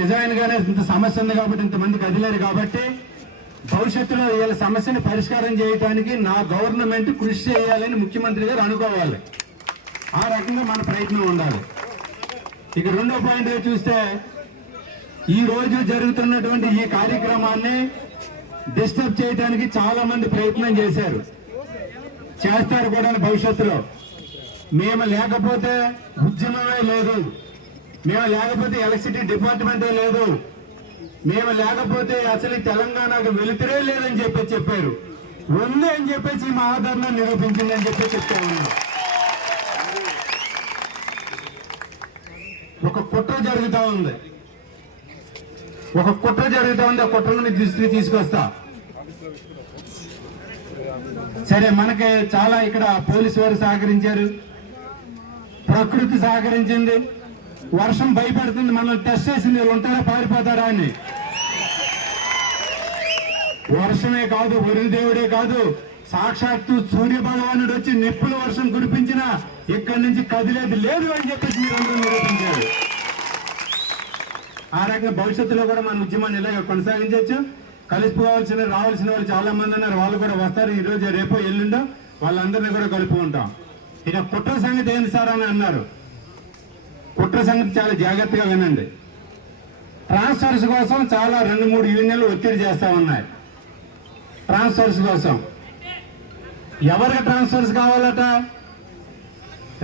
నిజమైనగానే ఇంత సమస్య ఉంది కాబట్టి ఇంతమంది కదిలేరు కాబట్టి భవిష్యత్తులో వీళ్ళ సమస్యను పరిష్కారం చేయడానికి నా గవర్నమెంట్ కృషి చేయాలని ముఖ్యమంత్రి గారు అనుకోవాలి. ఆ రకంగా మన ప్రయత్నం ఉండాలి. ఇక రెండో పాయింట్ చూస్తే ఈ రోజు జరుగుతున్నటువంటి ఈ కార్యక్రమాన్ని డిస్టర్బ్ చేయడానికి చాలా మంది ప్రయత్నం చేశారు, చేస్తారు కూడా భవిష్యత్తులో. మేము లేకపోతే ఉద్యమమే లేదు, మేము లేకపోతే ఎలక్ట్రిసిటీ డిపార్ట్మెంటే లేదు, మేము లేకపోతే అసలు తెలంగాణకు వెలుతురే లేదని చెప్పారు. ఉంది అని చెప్పేసి మా ఆదరణ నిరూపించిందని చెప్తా ఉన్నాం. ఒక కుట్ర జరుగుతూ ఉంది, ఆ కుట్రను దృష్టికి తీసుకొస్తా. సరే, మనకి చాలా ఇక్కడ పోలీసు వారు సహకరించారు, ప్రకృతి సహకరించింది, వర్షం భయపెడుతుంది, మనల్ని టెస్ట్ చేసింది, వీళ్ళు ఉంటారా పారిపోతారా అని. వర్షమే కాదు, వరుణదేవుడే కాదు, సాక్షాత్తు సూర్య భగవానుడు వచ్చి నిప్పుల వర్షం కురిపించిన ఇక్కడి నుంచి కదిలేది లేదు అని చెప్పేసి మీరందరూ నిరూపించారు. ఆ రకంగా భవిష్యత్తులో కూడా మన ఉద్యమాన్ని ఇలాగ కొనసాగించవచ్చు. కలిసిపోవాల్సిన రావాల్సిన వాళ్ళు చాలా మంది ఉన్నారు, వాళ్ళు కూడా వస్తారు. ఈ రోజు రేపో ఎల్లుండో వాళ్ళందరినీ కూడా కలుపుకుంటాం. ఇక కుట్ర సంగతి ఏంటి సార్ అని అన్నారు. కుట్ర సంగతి చాలా జాగ్రత్తగా వినండి. ట్రాన్స్ఫర్స్ కోసం చాలా 2-3 యూనియన్లు ఒత్తిడి చేస్తా ఉన్నాయి. ట్రాన్స్ఫర్స్ కోసం ఎవరికి ట్రాన్స్ఫర్స్ కావాలట?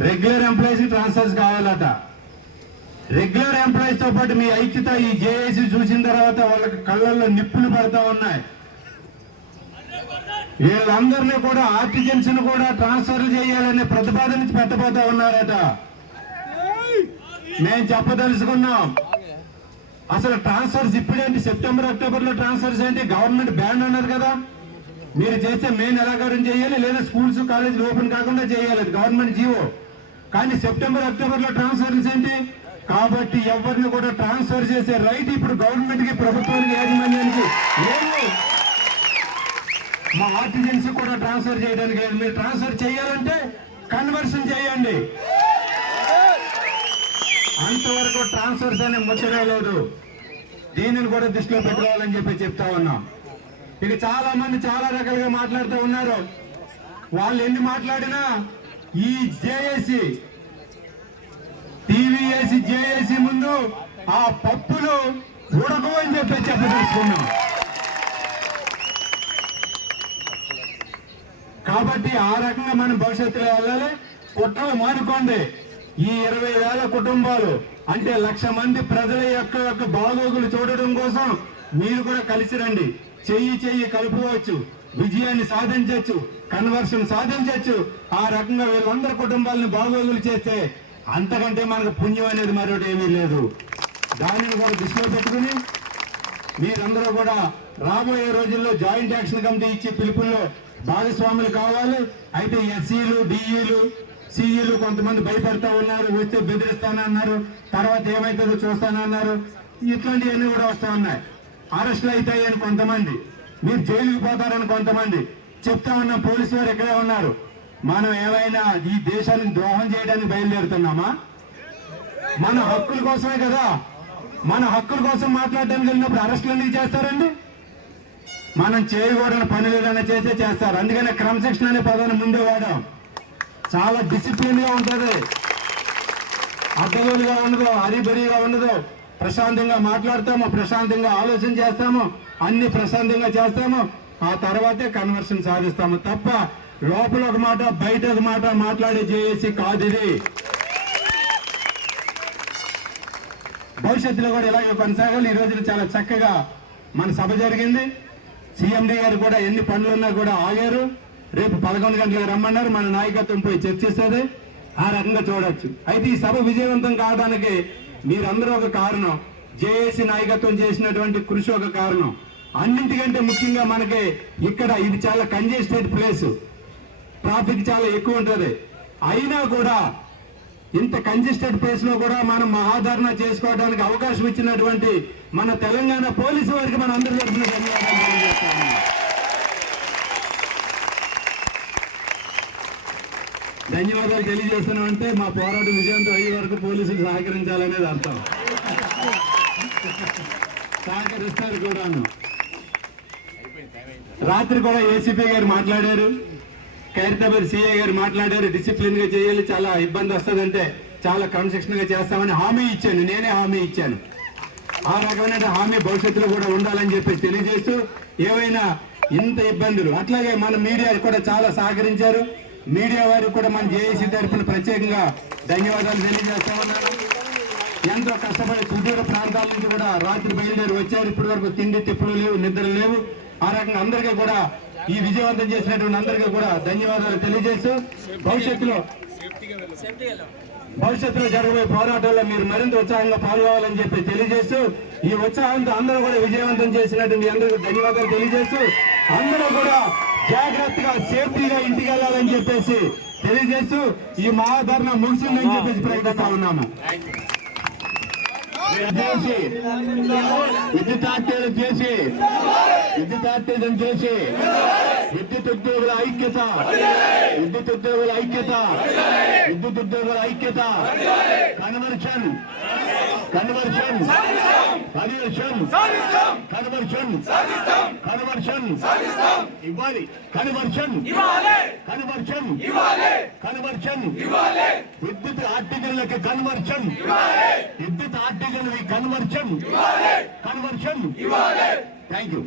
రెగ్యులర్ ఎంప్లాయీస్ ట్రాన్స్ఫర్స్ కావాలట. రెగ్యులర్ ఎంప్లాయీస్ తో పాటు మీ ఐక్యత ఈ జేఏసీ చూసిన తర్వాత వాళ్ళకి కళ్ళల్లో నిప్పులు పడతా ఉన్నాయి. వీళ్ళందరినీ కూడా ఆర్టిజన్స్ ను కూడా ట్రాన్స్ఫర్ చేయాలనే ప్రతిపాదన పెట్టబోతా ఉన్నారట. మేము చెప్పదలుచుకున్నాం, అసలు ట్రాన్స్ఫర్స్ ఇప్పుడేంటి? సెప్టెంబర్ అక్టోబర్ లో ట్రాన్స్ఫర్స్ ఏంటి? గవర్నమెంట్ బ్యాన్ అన్నారు కదా, మీరు చేస్తే మే నెలాఖరు చేయాలి, లేదా స్కూల్స్ కాలేజీలు ఓపెన్ కాకుండా చేయాలి, గవర్నమెంట్ జీవో. కానీ సెప్టెంబర్ అక్టోబర్ లో ట్రాన్స్ఫర్స్ ఏంటి? కాబట్టి ఎవరిని కూడా ట్రాన్స్ఫర్ చేసే రైట్ ఇప్పుడు గవర్నమెంట్ కి, ప్రభుత్వానికి, యాజమాన్యానికి లేదు. మా ఆర్టిజన్స్ కూడా ట్రాన్స్ఫర్ చేయడానికి లేదు. మీరు ట్రాన్స్ఫర్ చేయాలంటే కన్వర్షన్ చేయండి, అంతవరకు ట్రాన్స్ఫర్స్ అనే ముచ్చటే లేదు. దీనిని కూడా దృష్టిలో పెట్టుకోవాలని చెప్తా ఉన్నాం. ఇక చాలా మంది చాలా రకాలుగా మాట్లాడుతూ ఉన్నారు. వాళ్ళు ఎన్ని మాట్లాడినా ఈ జేఏసీ, టీవీఏసీ, జేఏసీ ముందు ఆ పప్పులు ఉడకవు అని చెప్పదలుచుకున్నాం. కాబట్టి ఆ రకంగా మనం భవిష్యత్తులో వెళ్ళాలి. కుట్రలు మానుకోండి. ఈ 20,000 కుటుంబాలు అంటే 1,00,000 మంది ప్రజల యొక్క బాగోగులు చూడడం కోసం మీరు కూడా కలిసి రండి. చెయ్యి కలుపుకోవచ్చు, విజయాన్ని సాధించవచ్చు, కన్వర్షన్ సాధించవచ్చు. ఆ రకంగా వీళ్ళందరి కుటుంబాలను బాగోగులు చేస్తే అంతకంటే మనకు పుణ్యం అనేది మరొకటి ఏమీ లేదు. దానిని కూడా దృష్టిలో పెట్టుకుని మీరందరూ కూడా రాబోయే రోజుల్లో జాయింట్ యాక్షన్ కమిటీ ఇచ్చే పిలుపుల్లో భాగస్వాములు కావాలి. అయితే ఎస్సీలు, డిఈలు, సిఈలు కొంతమంది భయపడతా ఉన్నారు, వస్తే బెదిరిస్తానన్నారు, తర్వాత ఏమైతుందో చూస్తానన్నారు. ఇట్లాంటివన్నీ కూడా వస్తా ఉన్నాయి. అరెస్టులు అవుతాయని కొంతమంది, మీరు జైలుకి పోతారని కొంతమంది చెప్తా ఉన్న పోలీసు వారు ఎక్కడే ఉన్నారు. మనం ఏమైనా ఈ దేశానికి ద్రోహం చేయడానికి బయలుదేరుతున్నామా? మన హక్కుల కోసమే కదా. మన హక్కుల కోసం మాట్లాడడానికి వెళ్ళినప్పుడు అరెస్టులు ఎందుకు చేస్తారండి? మనం చేయకూడని పనులు ఏదైనా చేస్తారు. అందుకనే క్రమశిక్షణ అనే పదాన్ని ముందే వాడాం. చాలా డిసిప్లిన్ గా ఉంటుంది, అడ్డగోలుగా ఉండదు, హరిబరిగా ఉండదు. ప్రశాంతంగా మాట్లాడతాము, ప్రశాంతంగా ఆలోచన చేస్తాము, అన్ని ప్రశాంతంగా చేస్తాము. ఆ తర్వాతే కన్వర్షన్ సాధిస్తాము తప్ప లోపల ఒక మాట బయట ఒక మాట మాట్లాడే జేఏసీ కాదు ఇది. భవిష్యత్తులో కూడా ఇలాగే కొనసాగాలి. ఈ రోజున చాలా చక్కగా మన సభ జరిగింది. సీఎండీ గారు కూడా ఎన్ని పనులున్నా కూడా ఆగారు. రేపు 11 గంటలకు రమ్మన్నారు. మన నాయకత్వం పోయి చర్చిస్తుంది. ఆ రకంగా చూడొచ్చు. అయితే ఈ సభ విజయవంతం కావడానికి మీరందరూ ఒక కారణం, జేఏసీ నాయకత్వం చేసినటువంటి కృషి ఒక కారణం. అన్నింటికంటే ముఖ్యంగా మనకి ఇక్కడ ఇది చాలా కంజెస్టెడ్ ప్లేస్, ట్రాఫిక్ చాలా ఎక్కువ ఉంటుంది. అయినా కూడా ఇంత కంజెస్టెడ్ ప్లేస్ లో కూడా మనం మహాధరణ చేసుకోవడానికి అవకాశం ఇచ్చినటువంటి మన తెలంగాణ పోలీసు వారికి మన అందరి తరఫున ధన్యవాదాలు తెలియజేస్తాము. ధన్యవాదాలు తెలియజేస్తున్నాం అంటే మా పోరాటం విజయంతో అయ్యే వరకు పోలీసులు సహకరించాలనేది అర్థం. సహకరిస్తారు కూడాను. రాత్రి కూడా ఏసీపీ గారు మాట్లాడారు, ఖైరతాబాద్ సిఐ గారు మాట్లాడారు. డిసిప్లిన్ గా చేయాలి, చాలా ఇబ్బంది వస్తుందంటే చాలా క్రమశిక్షణ గా చేస్తామని హామీ ఇచ్చాను, నేనే హామీ ఇచ్చాను. ఆ రకమైన హామీ భవిష్యత్తులో కూడా ఉండాలని చెప్పి తెలియజేస్తూ, ఏవైనా ఇంత ఇబ్బందులు అట్లాగే మన మీడియా కూడా చాలా సహకరించారు. మీడియా వారికి కూడా మన జేఏసీ తరఫున ప్రత్యేకంగా ధన్యవాదాలు తెలియజేస్తా ఉన్నాను. ఎంతో కష్టపడి సుదూర ప్రాంతాల నుంచి కూడా రాత్రి బయలుదేరి వచ్చారు. ఇప్పటి వరకు తిండి తిప్పులు లేవు, నిద్రలు లేవు. ఆ రకంగా అందరికీ కూడా ఈ విజయవంతం చేసినటువంటి అందరికీ కూడా ధన్యవాదాలు తెలియజేస్తూ, భవిష్యత్తులో జరగబోయే పోరాటాల్లో మీరు మరింత ఉత్సాహంగా పాల్గొవాలని చెప్పి తెలియజేస్తూ, ఈ ఉత్సాహంతో అందరూ కూడా విజయవంతం చేసినటువంటి అందరికీ ధన్యవాదాలు తెలియజేస్తూ, అందరూ కూడా జాగ్రత్తగా సేఫ్టీగా ఇంటికి వెళ్ళాలని చెప్పేసి తెలియజేస్తూ ఈ మహాధర్నా ముగిసిందని చెప్పేసి ప్రకటిస్తా ఉన్నాము. విద్యుత్ ఆర్టీలను చేసి విద్యుత్ ఉద్యోగుల ఐక్యత, విద్యుత్ ఉద్యోగుల ఐక్యత, విద్యుత్ ఉద్యోగుల ఐక్యత. Conversion conversion conversion conversion conversion ఇవ్వాలి, కన్వర్షన్ కన్వర్షన్ కన్వర్షన్ విద్యుత్ ఆర్టికల్కి కన్వర్షన్, విద్యుత్ article conversion conversion. Thank you.